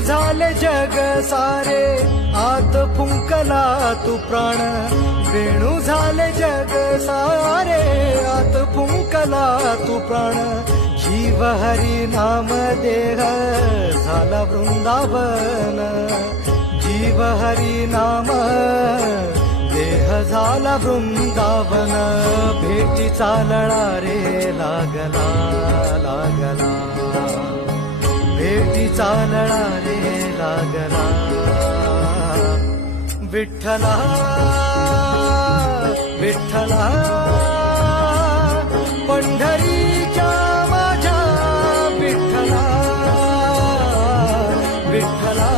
झाले जग सारे. आत फुंकला तू प्राण. वेणू झाले जग सारे. आत फुंकला तू प्राण. जीव हरी नाम देह झाला वृंदावन. जीव हरी नाम देह झाला वृंदावन. भेटी चालणारे रे लागला. भेटीचा चालणा रे लागला. विठ्ठला विठ्ठला पंढरीच्या माझ्या विठ्ठला विठ्ठला.